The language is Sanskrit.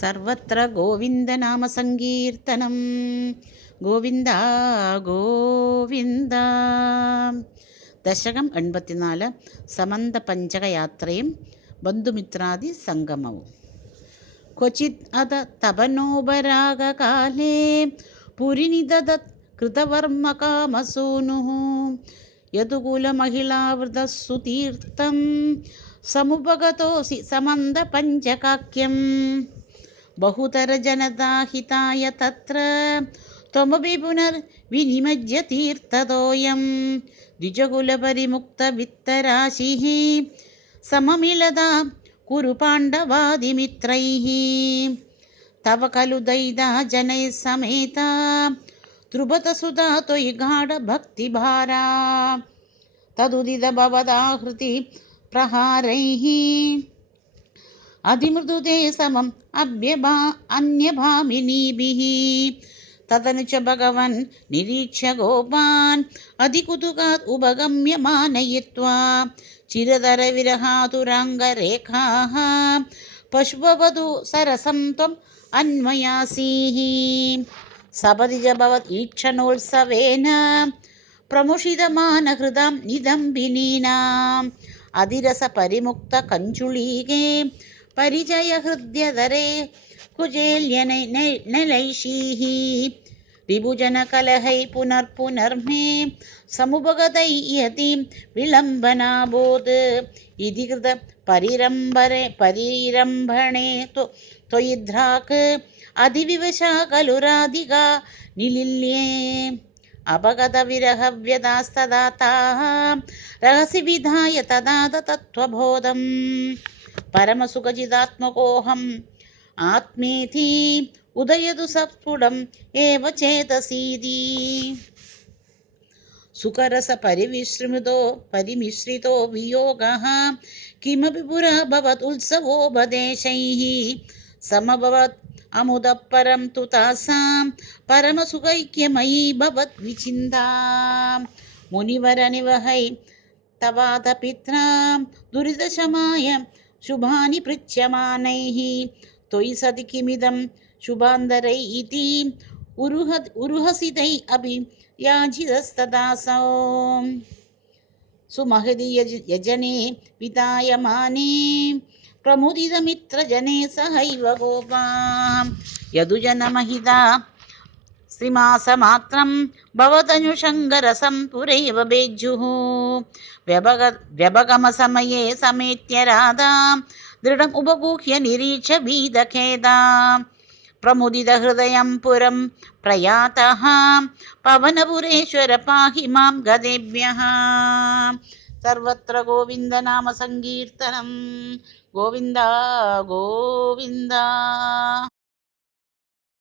സർവത്ര ഗോവിന്ദനാമസങ്കീർത്തനം. ഗോവിന്ദ ഗോവിന്ദ. ദശകം 84. സമന്തപഞ്ചകയാത്രയും ബന്ധുമിത്രാദി സംഗമവും. ക്വചിത് അത തപനോപരാഗകാലേ പുരിനിദദത് കൃതവർമ്മകാമസൂനുഃ യദുകുലമഹിളാവൃതസുതീർത്ഥം സമുപഗതോऽസി സമന്തപഞ്ചകാക്യം. बहुतरजनताहिताय तत्र त्वमपि पुनर्विनिमज्य तीर्थतोऽयं द्विजकुलपरिमुक्तवित्तराशिः सममिलदा कुरु पाण्डवादिमित्रैः. तव खलु दयिता जनैः समेता द्रुपदसुता त्वयि गाढभक्तिभारा तदुदित भवता हृति प्रहारैः अधिमृदुते समम् अन्यभामिनीभिः. तदनु च भगवन् निरीक्ष्य गोपान् अधिकुतुकात् उपगम्य मानयित्वा चिरतरविरहातुराङ्गरेखाः पशुपवधू सरसं त्वम् अन्वयासीः. सपदि च भवत् ईक्षणोत्सवेन प्रमुषितमानहृदां निदम्बिनीनाम् अधिरसपरिमुक्तकञ्चुलीके परिचय हृद्यधरे कुजेल्यनैषीः. विभुजनकलहै पुनर्पुनर्मे समुपगतै यतीं विलम्बनाबोध इति कृत परिरम्भणे त्वयि द्राक् अधिविवशा खलु राधिका निलिल्ये. अपगतविरहव्यदास्तदाताः रहसि विधाय तदाद तत्त्वबोधम् परमसुखचिदात्मकोऽहम् आत्मेति उदयतु सस्फुटम् एव चेतसीति. सुखरसपरिमिश्रितो वियोगः किमपि पुरा भवत् उत्सवोपदेशैः समभवत् अमुदपरं तु तासां परमसुखैक्यमयी भवत् विचिन्ता. मुनिवरनिवहै तवातपित्रां दुरितशमाय शुभानि पृच्छमानैः त्वयि सति किमिदं शुभान्तरै इति उरुहसितै अपि याजितस्तदासौ. सुमहति यजने वितायमाने प्रमुदितमित्रजने सहैव गोपां यदुजनमहिता श्रीमासमात्रं भवतनुशङ्करसं पुरैव बेज्जुः. व्यभगमसमये समेत्य राधां दृढम् उपगूह्य निरीक्ष्य भीतखेदां प्रमुदितहृदयं पुरं प्रयातः पवनपुरेश्वर पाहि मां गदेभ्यः. सर्वत्र गोविन्दनामसङ्कीर्तनं. गोविन्द गोविन्द.